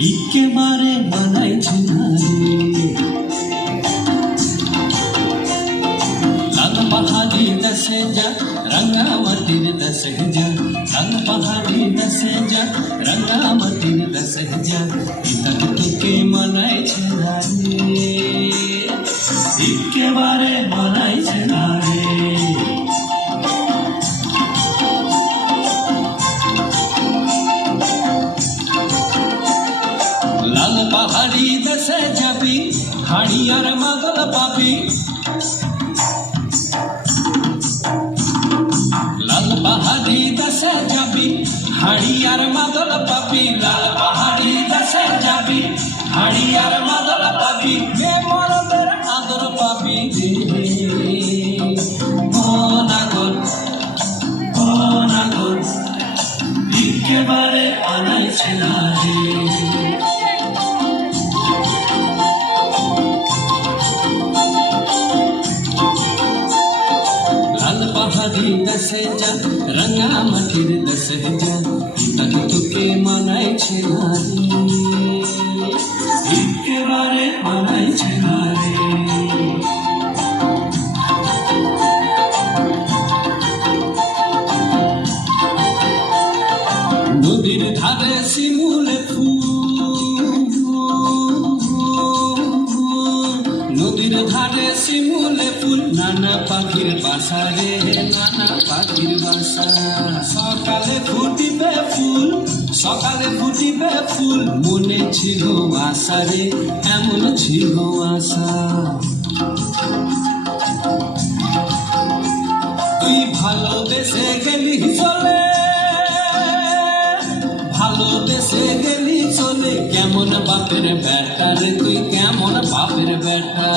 একেবারে মানাইছে না রে। লাল পাহাড়ি দেশে যা রাঙ্গামাটির দেশে যা, লাল পাহাড়ি দেশে যা রাঙ্গামাটির দেশে যা, ইতাক তোকে মানাইছে না রে, একেবারে মানাইছে না রে। লাল পাহাড়ি দেশে যাবি হাড়ি আর মাদল পাবি, লাল পাহাড়ি দেশে যাবি হাড়ি আর মাদল পাবি, লাল পাহাড়ি দেশে যাবি হাড়ি আর মাদল পাবি, হে মরদের আদর পাবি রে। ও নাগর ও নাগর একেবারে আনাইছে না রে। পাহাড়ি দেশে যা রাঙ্গামাটির দেশে যা, ইতাক তোকে মানাইছে না রে, একেবারে মানাইছে না রে। নদীর ধারে শিমুলে ফুল, নদীর ধারে শিমুলে ফুল, নানা পাখির বাসা রে, নানা পাখির বাসা। সকালে ফুটিবে ফুল, সকালে ফুটিবে ফুল, মনে ছিল আশা রে, এমন ছিল আশা। তুই ভালোবেসে গেলি চলে, ভালোবেসে গেলি চলে, কেমন বাপের বেটা রে তুই, কেমন বাপের বেটা।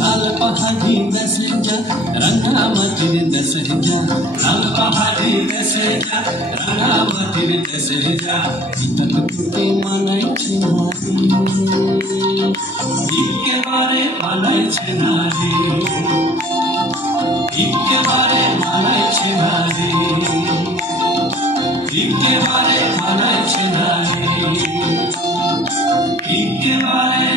লাল পাহাড়ি দেশে যা রাঙ্গামাটির দেশে যা, লাল পাহাড়ি দেশে যা রাঙ্গামাটির দেশে যা, ইতাক তোকে মানাইছে না রে, একেবারে মানাইছে না রে, একেবারে মানাইছে না রে, একেবারে মানাইছে না রে, একেবারে